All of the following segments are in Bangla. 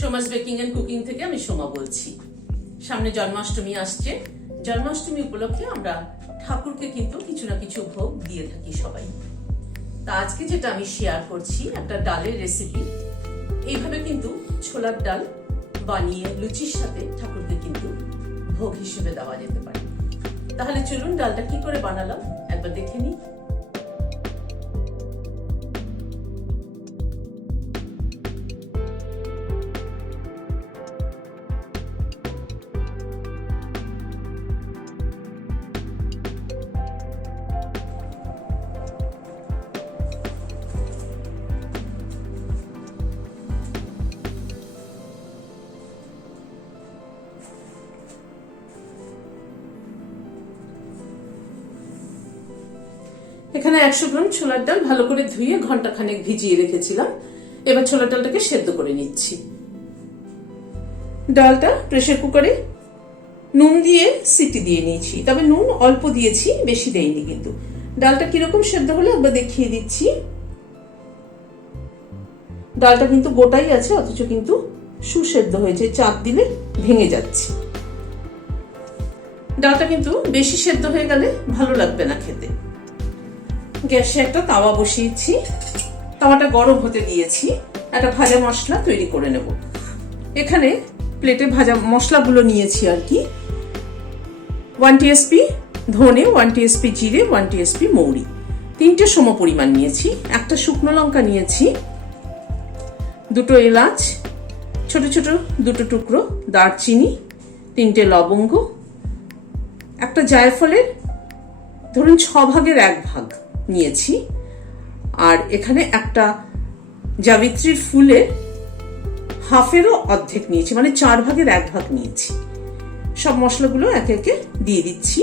সোমাস বেকিং এন্ড কুকিং থেকে আমি সোমা বলছি। সামনে জন্মাষ্টমী আসছে। জন্মাষ্টমী উপলক্ষে আমরা ঠাকুরকে কিন্তু কিছু না কিছু ভোগ দিয়ে থাকি সবাই। তা আজকে যেটা আমি শেয়ার করছি একটা ডালের রেসিপি। এইভাবে কিন্তু ছোলার ডাল বানিয়ে লুচির সাথে ঠাকুরকে কিন্তু ভোগ হিসেবে দেওয়া যেতে পারে। তাহলে চলুন ডালটা কি করে বানালাম একবার দেখে নিই। এখানে 100 গ্রাম ছোলার ডাল ভালো করে ধুয়ে ঘন্টা খানেক ভিজিয়ে রেখেছিলাম। এবার ছোলার ডালটাকে সেদ্ধ করে নিচ্ছি। ডালটা প্রেসার কুকারে নুন দিয়ে সিটি দিয়ে নিয়েছি, তবে নুন অল্প দিয়েছি, বেশি দেইনি। কিন্তু ডালটা কিরকম সেদ্ধ হলো একবার দেখিয়ে দিচ্ছি। ডালটা কিন্তু গোটাই আছে, অথচ কিন্তু সুসেদ্ধ হয়েছে, চাপ দিলে ভেঙে যাচ্ছে। ডালটা কিন্তু বেশি সেদ্ধ হয়ে গেলে ভালো লাগবে না খেতে। গ্যাসে একটা তাওয়া বসিয়েছি, তাওয়াটা গরম হতে দিয়েছি। একটা ভাজা মশলা তৈরি করে নেব। এখানে প্লেটে ভাজা মশলাগুলো নিয়েছি আর কি। 1 টিএসপি ধনে, 1 টিএসপি জিরে, 1 টিএসপি মৌরি, 3টে সম পরিমাণ নিয়েছি। একটা শুকনো লঙ্কা নিয়েছি, 2টো এলাচ, ছোট ছোট 2টো টুকরো দারচিনি, 3টে লবঙ্গ, একটা জায়ফলের ধরুন 6 ভাগের 1 ভাগ নিয়েছি। আর এখানে একটা জাবিত্রীর ফুলের হাফেরও অর্ধেক নিয়েছি, মানে 4 ভাগের 1 ভাগ নিয়েছি। সব মশলাগুলো একে একে দিয়ে দিচ্ছি।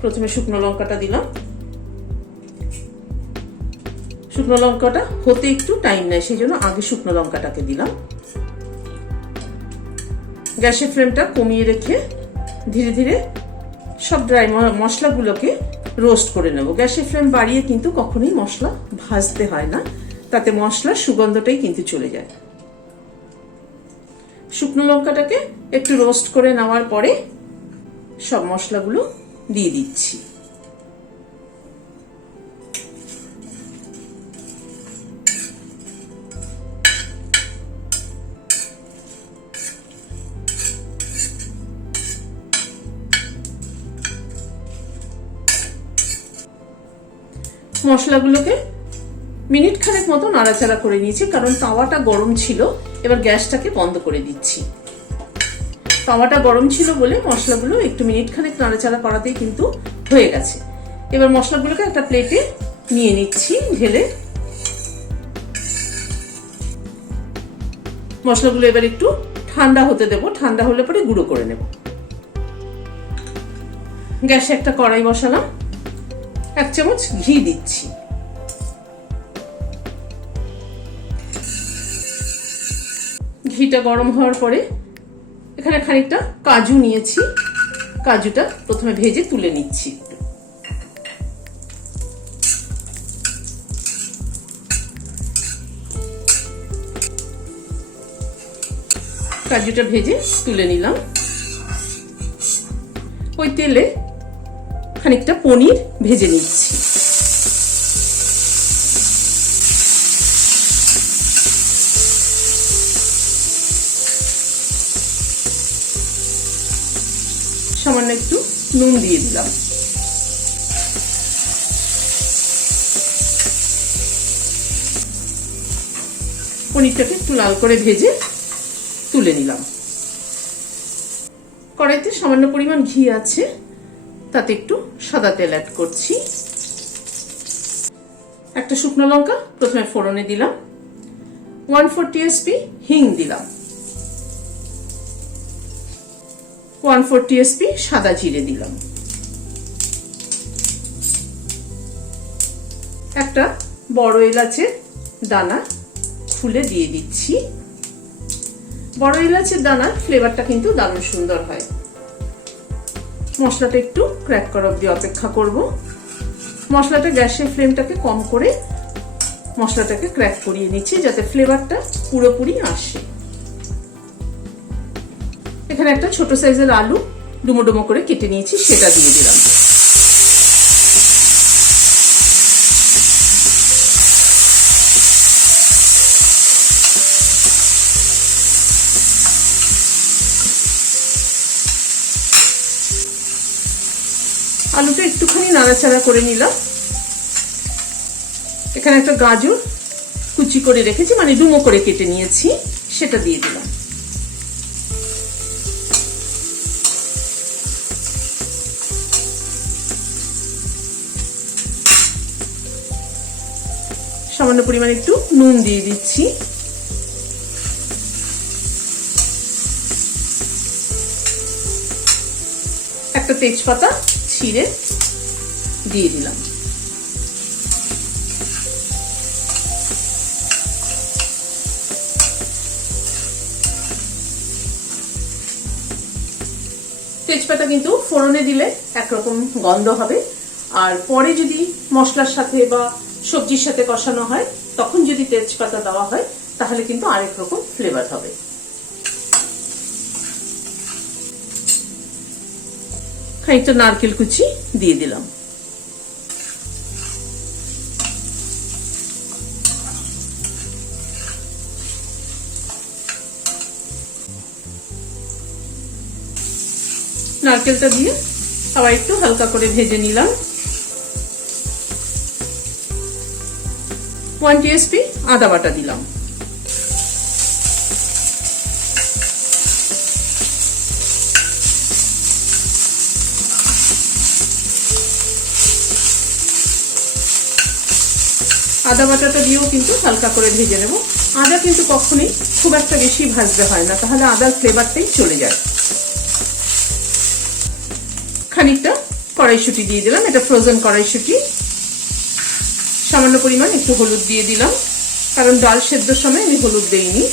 প্রথমে শুকনো লঙ্কাটা দিলাম। শুকনো লঙ্কাটা হতে একটু টাইম নেয়, সেই জন্য আগে শুকনো লঙ্কাটাকে দিলাম। গ্যাসের ফ্লেমটা কমিয়ে রেখে ধীরে ধীরে সব ড্রাই মশলাগুলোকে রোস্ট করে নেব। গ্যাসের ফ্লেম বাড়িয়ে কিন্তু কখনোই মশলা ভাজতে হয় না, তাতে মশলার সুগন্ধটাই কিন্তু চলে যায়। শুকনো লঙ্কাটাকে একটু রোস্ট করে নেওয়ার পরে সব মশলাগুলো দিয়ে দিচ্ছি। মশলাগুলোকে মিনিট খানেক মতো নাড়াচাড়া করে নিয়েছি, কারণ তাওয়াটা গরম ছিল। এবার গ্যাসটাকে বন্ধ করে দিচ্ছি। তাওয়াটা গরম ছিল বলে মশলাগুলো একটু মিনিট খানেক নাড়াচাড়া করাতেই কিন্তু হয়ে গেছে। এবার মশলাগুলোকে একটা প্লেটে নিয়ে নিচ্ছি ঢেলে। মশলাগুলো এবার একটু ঠান্ডা হতে দেবো, ঠান্ডা হলে পরে গুঁড়ো করে নেব। গ্যাসে একটা কড়াই বসালাম, 1 চামচ ঘি দিচ্ছি। ঘিটা গরম হওয়ার পরে এখানে খানিকটা কাজু নিয়েছি, কাজুটা প্রথমে ভেজে তুলে নিচ্ছি। কাজুটা ভেজে তুলে নিলাম। ওই তেলে খানিকটা পনির ভেজে নিচ্ছি। সামান্য একটু নুন দিয়ে দিলাম। পনিরটাকে একটু লাল করে ভেজে তুলে নিলাম। কড়াইতে সামান্য পরিমাণ ঘি আছে, তাতে একটু সাদা তেল অ্যাড করছি। একটা শুকনো লঙ্কা প্রথমে ফোড়নে দিলাম, 1/4 টিএসপি হিং দিলাম, 1/4 টিএসপি সাদা জিরে দিলাম, একটা বড় এলাচের দানা খুলে দিয়ে দিচ্ছি। বড় এলাচের দানার ফ্লেভারটা কিন্তু দারুণ সুন্দর হয়। মশলাটা একটু ক্র্যাক করা অবধি অপেক্ষা করব। মশলাটা গ্যাসের ফ্লেমটাকে কম করে মশলাটাকে ক্র্যাক করিয়ে নিচ্ছি যাতে ফ্লেভারটা পুরোপুরি আসে। এখানে একটা ছোট সাইজের আলু ডুমো ডুমো করে কেটে নিয়েছি, সেটা দিয়ে দিলাম। আলুটা একটুখানি নাড়াচাড়া করে নিলাম। এখানে একটা গাজর কুচি করে রেখেছি, মানে ডুমো করে কেটে নিয়েছি, সেটা দিয়ে দিলাম। সামান্য পরিমাণে একটু নুন দিয়ে দিচ্ছি। একটা তেজপাতা ছিঁড়ে দিয়ে দিলাম। তেজপাতা কিন্তু ফোড়নে দিলে একরকম গন্ধ হবে, আর পরে যদি মশলার সাথে বা সবজির সাথে কষানো হয় তখন যদি তেজপাতা দেওয়া হয় তাহলে কিন্তু আরেক রকম ফ্লেভার হবে। খানিকটা নারকেল কুচি দিয়ে দিলাম। নারকেলটা দিয়ে আবার একটু হালকা করে ভেজে নিলাম। 1 টিস্পুন আদা বাটা দিলাম। আদা বাটাটা দিয়েও কিন্তু হালকা করে ভেজে নেব। আদা কিন্তু কখনোই খুব একটা বেশি ভাজতে হয় না, তাহলে আদার ফ্লেভারটাই চলে যায়। খানিকটা কড়াইশুঁটি দিয়ে দিলাম, এটা ফ্রোজেন কড়াইশুঁটি। সামান্য পরিমাণ একটু হলুদ দিয়ে দিলাম, কারণ ডাল সেদ্ধর সময় আমি হলুদ দেইনি।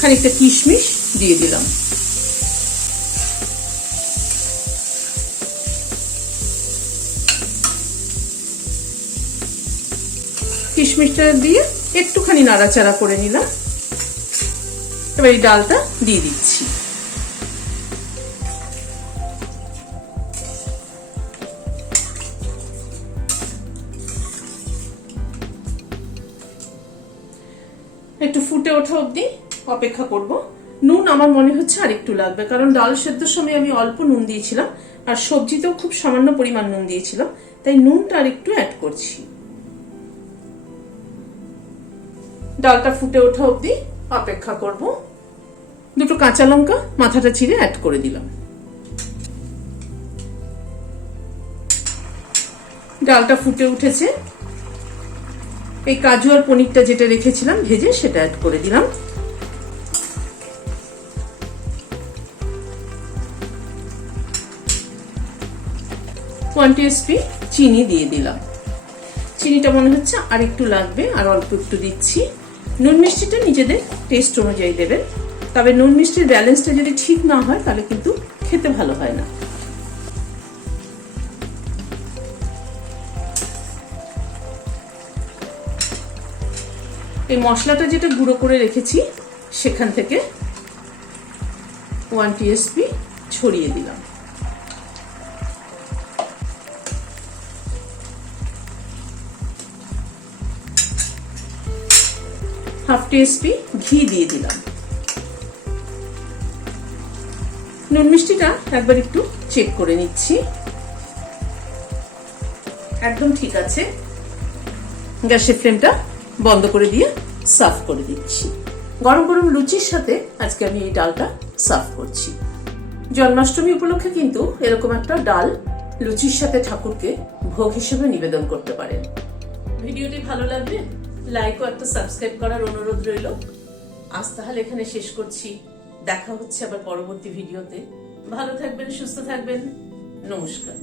খানিকটা কিশমিশ দিয়ে দিলাম। কিশমিশটা দিয়ে একটুখানি নাড়াচাড়া করে নিলাম। এবার এই ডালটা দিয়ে দিচ্ছি। একটু ফুটে ওঠা অবধি অপেক্ষা করব। নুন আমার মনে হচ্ছে আর একটু লাগবে, কারণ ডাল সেদ্ধর সময় আমি অল্প নুন দিয়েছিলাম আর সবজিতেও খুব সামান্য পরিমাণ নুন দিয়েছিলাম, তাই নুনটা আর একটু অ্যাড করছি। ডালটা ফুটে ওঠা অবধি অপেক্ষা করব। দুটো কাঁচা লঙ্কা মাথাটা চিড়ে অ্যাড করে দিলাম। ডালটা ফুটে উঠেছে। এই কাজু আর পনিরটা যেটা রেখেছিলাম ভেজে সেটা অ্যাড করে দিলাম। ওয়ান টিস্পুন চিনি দিয়ে দিলাম। চিনিটা মনে হচ্ছে আর একটু লাগবে, আর অল্প একটু দিচ্ছি। নুন মিষ্টিটা নিজেদের টেস্ট অনুযায়ী দেবেন, তবে নুন মিষ্টির ব্যালেন্সটা যদি ঠিক না হয় তাহলে কিন্তু খেতে ভালো হয় না। এই মশলাটা যেটা গুঁড়ো করে রেখেছি সেখান থেকে 1 টিস্পুন ছড়িয়ে দিলাম। হাফ টিস্পুন ঘি দিয়ে দিলাম। নুন মিষ্টিটা একবার একটু চেক করে নিচ্ছি, একদম ঠিক আছে। গ্যাসের ফ্লেমটা বন্ধ করে দিয়ে সার্ভ করে দিচ্ছি। গরম গরম লুচির সাথে আজকে আমি এই ডালটা সার্ভ করছি। জন্মাষ্টমী উপলক্ষে কিন্তু এরকম একটা ডাল লুচির সাথে ঠাকুরকে ভোগ হিসেবে নিবেদন করতে পারেন। ভিডিওটি ভালো লাগলে লাইক ও একটা সাবস্ক্রাইব করার অনুরোধ রইল। আজ তাহলে এখানে শেষ করছি, দেখা হচ্ছে আবার পরবর্তী ভিডিওতে। ভালো থাকবেন, সুস্থ থাকবেন, নমস্কার।